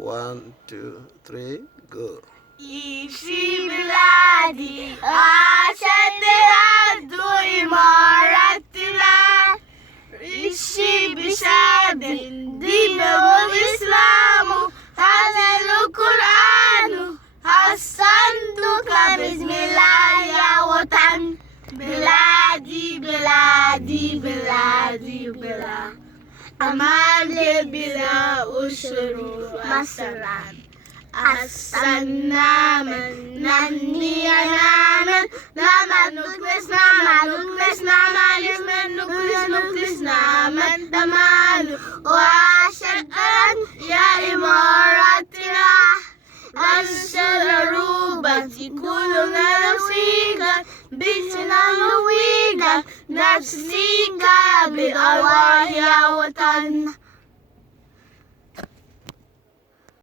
1 2 3 go. في بلادي عاشت العبد إمارتنا رشي بشاب دينه الإسلام هذا القرآن حسنتك بسم الله يا وطن بلادي بلادي بلادي بلا أمان بلا أسر مثلا أستنى من نني نامن نامن نكلس نامن تمال وعشقا يا إمارتنا أنشر روبتي كلنا نفسيك بيتنا نويك نفسيك بالله يا وطن